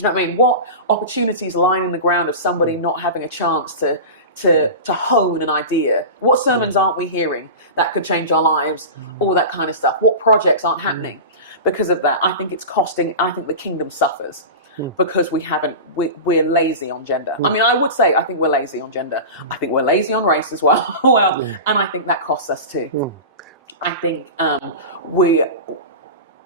Do you know what I mean? What opportunities lying in the ground of somebody not having a chance to hone an idea? What sermons aren't we hearing that could change our lives? All that kind of stuff. What projects aren't happening because of that? I think it's costing. I think the kingdom suffers because we're lazy on gender. I mean, I would say I think we're lazy on gender. I think we're lazy on race as well. And I think that costs us too. I think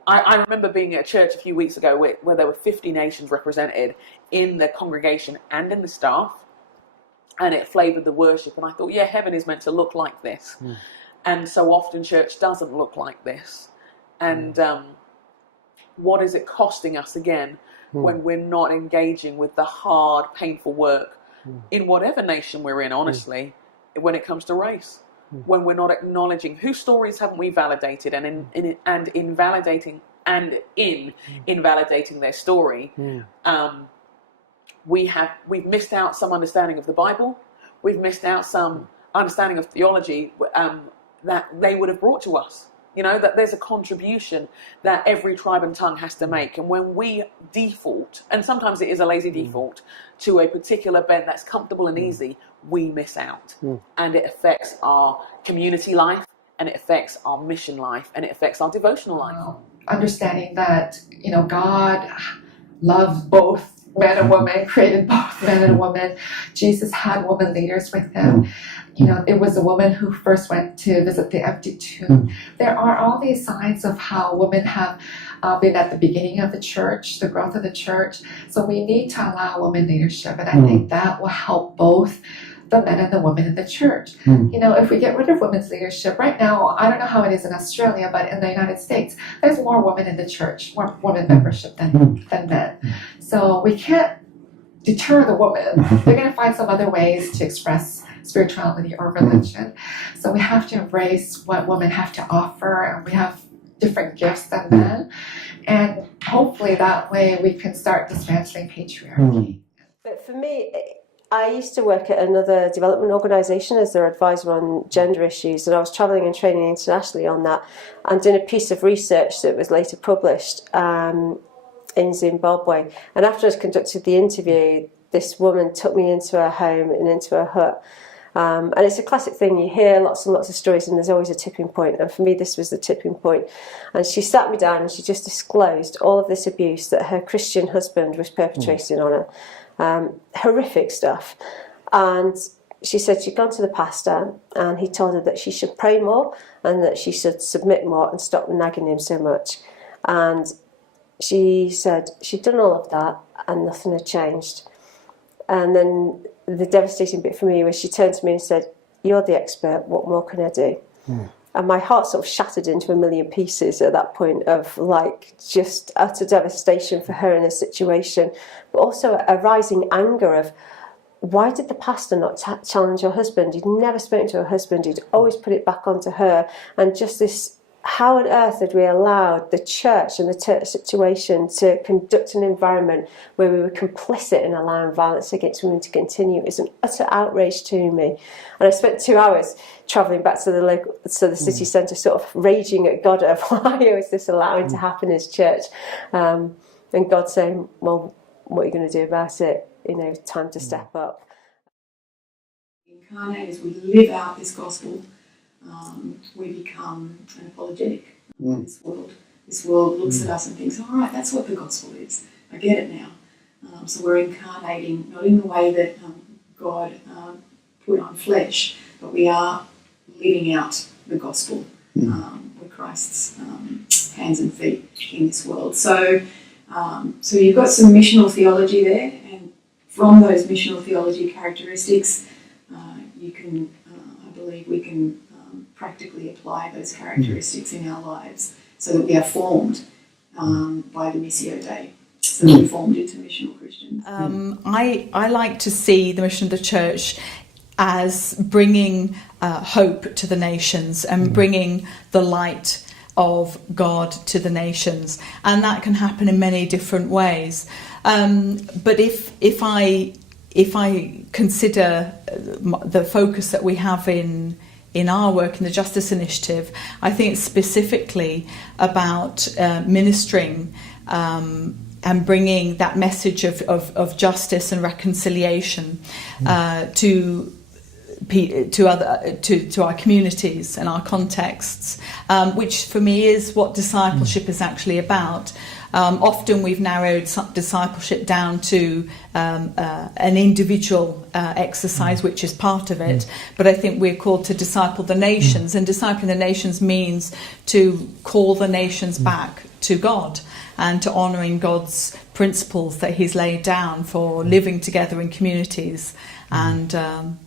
I remember being at a church a few weeks ago where there were 50 nations represented in the congregation and in the staff, and it flavoured the worship. And I thought, yeah, heaven is meant to look like this. And so often church doesn't look like this. And what is it costing us again when we're not engaging with the hard, painful work in whatever nation we're in, honestly, when it comes to race? When we're not acknowledging whose stories haven't we validated, and in invalidating their story, we've missed out some understanding of the Bible. We've missed out some understanding of theology that they would have brought to us. You know, that there's a contribution that every tribe and tongue has to make. And when we default, and sometimes it is a lazy default, to a particular bent that's comfortable and easy, we miss out. And it affects our community life, and it affects our mission life, and it affects our devotional life. Understanding that, you know, God loves both men and women, created both men and women. Jesus had woman leaders with him. You know, it was a woman who first went to visit the empty tomb. There are all these signs of how women have been at the beginning of the church, the growth of the church. So we need to allow women leadership, and I think that will help both the men and the women in the church. You know, if we get rid of women's leadership right now, I don't know how it is in Australia, but in the United States, there's more women in the church, more women membership than men. So we can't deter the women. They're going to find some other ways to express spirituality or religion. So we have to embrace what women have to offer, and we have different gifts than men. And hopefully that way we can start dismantling patriarchy. But for me, I used to work at another development organisation as their advisor on gender issues, and I was travelling and training internationally on that, and doing a piece of research that was later published in Zimbabwe. And after I conducted the interview, this woman took me into her home and into her hut. And it's a classic thing, you hear lots and lots of stories and there's always a tipping point, and for me this was the tipping point. And she sat me down and she just disclosed all of this abuse that her Christian husband was perpetrating on her. Horrific stuff. And she said she'd gone to the pastor and he told her that she should pray more and that she should submit more and stop nagging him so much. And she said she'd done all of that and nothing had changed. And then the devastating bit for me was she turned to me and said, "You're the expert, what more can I do?" And my heart sort of shattered into a million pieces at that point of like just utter devastation for her in a situation, but also a rising anger of why did the pastor not challenge her husband? He'd never spoken to her husband, he'd always put it back onto her. And just this, how on earth had we allowed the church and the church situation to conduct an environment where we were complicit in allowing violence against women to continue? It's an utter outrage to me. And I spent 2 hours travelling back to the city centre, sort of raging at God of why was this allowing to happen in his church? And God saying, well, what are you going to do about it? You know, time to step up. Incarnate, as we live out this gospel, we become an apologetic for this world. This world looks at us and thinks, all right, that's what the gospel is. I get it now. So we're incarnating, not in the way that God put on flesh, but we are living out the gospel with Christ's hands and feet in this world. So you've got some missional theology there, and from those missional theology characteristics, you can, I believe we can practically apply those characteristics in our lives so that we are formed by the Missio Dei, so that we're formed into missional Christians. I like to see the mission of the church as bringing hope to the nations and bringing the light of God to the nations, and that can happen in many different ways. But if I consider the focus that we have in our work in the Justice Initiative, I think it's specifically about ministering bringing that message of justice and reconciliation to our communities and our contexts, which for me is what discipleship is actually about. Often we've narrowed discipleship down to an individual exercise, which is part of it, but I think we're called to disciple the nations, and discipling the nations means to call the nations back to God and to honouring God's principles that He's laid down for living together in communities. And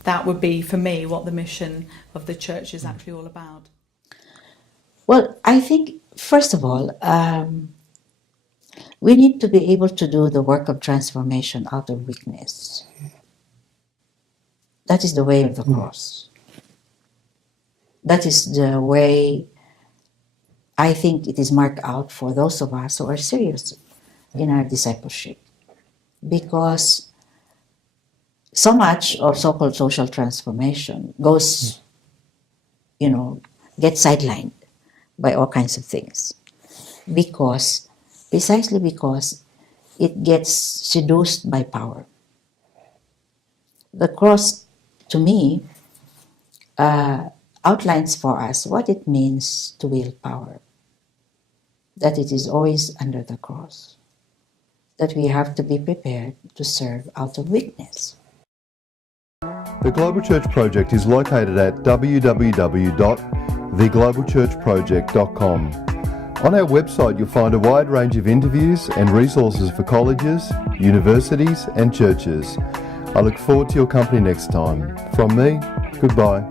that would be, for me, what the mission of the church is actually all about. Well, I think, first of all, we need to be able to do the work of transformation out of weakness. That is the way of the cross. That is the way I think it is marked out for those of us who are serious in our discipleship. Because so much of so-called social transformation goes, gets sidelined by all kinds of things. Precisely because it gets seduced by power. The cross, to me, outlines for us what it means to wield power. That it is always under the cross. That we have to be prepared to serve out of weakness. The Global Church Project is located at www.theglobalchurchproject.com. On our website you'll find a wide range of interviews and resources for colleges, universities and churches. I look forward to your company next time. From me, goodbye.